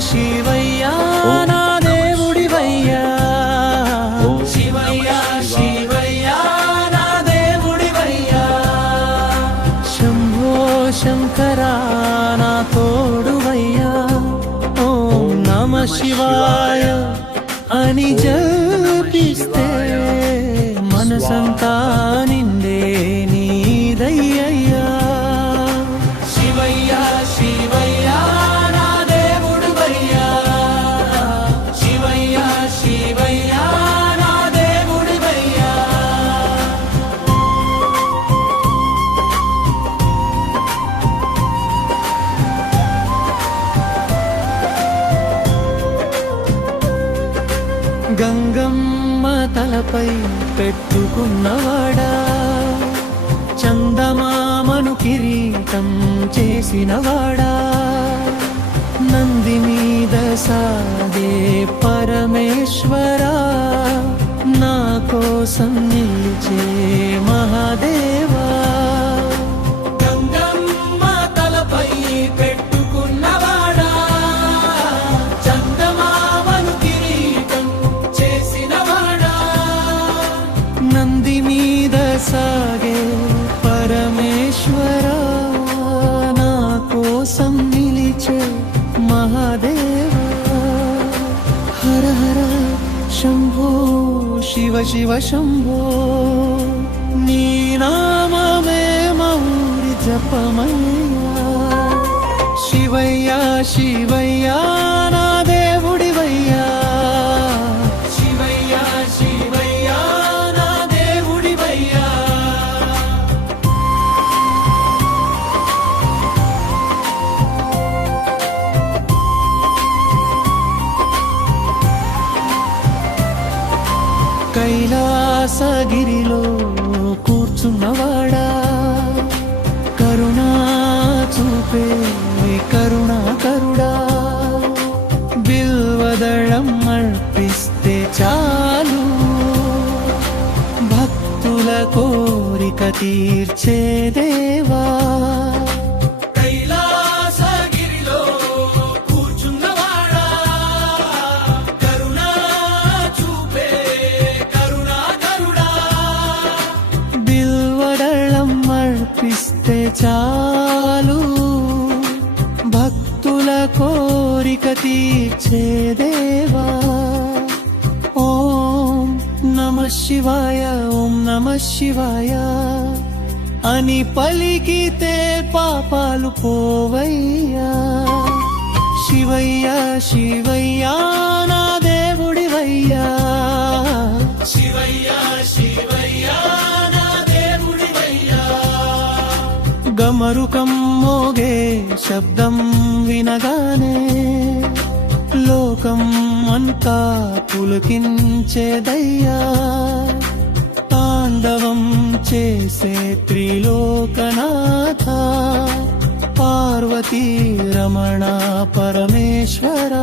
శివయ్య నా దేవుడివయ్యా శివయ్య శివయ్య నా దేవుడివయ్యా శంభో శంకర నా తోడువయ్యా ఓం నమః శివాయ అని జపిస్తే మనసంతా నిండే నీదయ్యా శివయ్య శివయ్య నా దేవుడివయ్యా శివయ్య శివయ్య నా దేవుడివయ్యా గంగమ్మ తలపై పెట్టుకున్నవాడా చందమామను కిరీటం చేసినవాడా నంది మీద సాగే పరమేశ్వరా నా కోసం నిలిచే మహాదేవా గంగమ్మ తలపై పెట్టుకున్నవాడా చందమామను కిరీటం చేసినవాడా నంది మీద సాగే పరమేశ్వరా నా కోసం నిలిచే మహాదేవా హర హర శంభో శివ శివ శంభో నీ నామమే మౌరి జపమయ్యా శివయ్య శివయ్య నా దేవుడివయ్యా శివయ్య శివయ్య నా దేవుడివయ్యా కైలాసగిరిలో కూర్చున్నవాడా కరుణా చూపే కరుణాకరుడా బిల్వదళం అర్పిస్తే చాలు భక్తుల కోరిక తీర్చే దేవా అర్పిస్తే చాలు భక్తుల కోరిక తీర్చే దేవా ఓం నమః శివాయ ఓం నమః శివాయ అని పలికితే పాపాలు పోవయ్యా శివయ్య శివయ్య నా దేవుడివయ్యా శివయ్య శివయ్య గమరుకం మోగే శబ్దం వినగానే లోకం అంతా పులకించేదయ్యా తాండవం చేసే త్రిలోకనాథ పార్వతీ రమణ పరమేశ్వర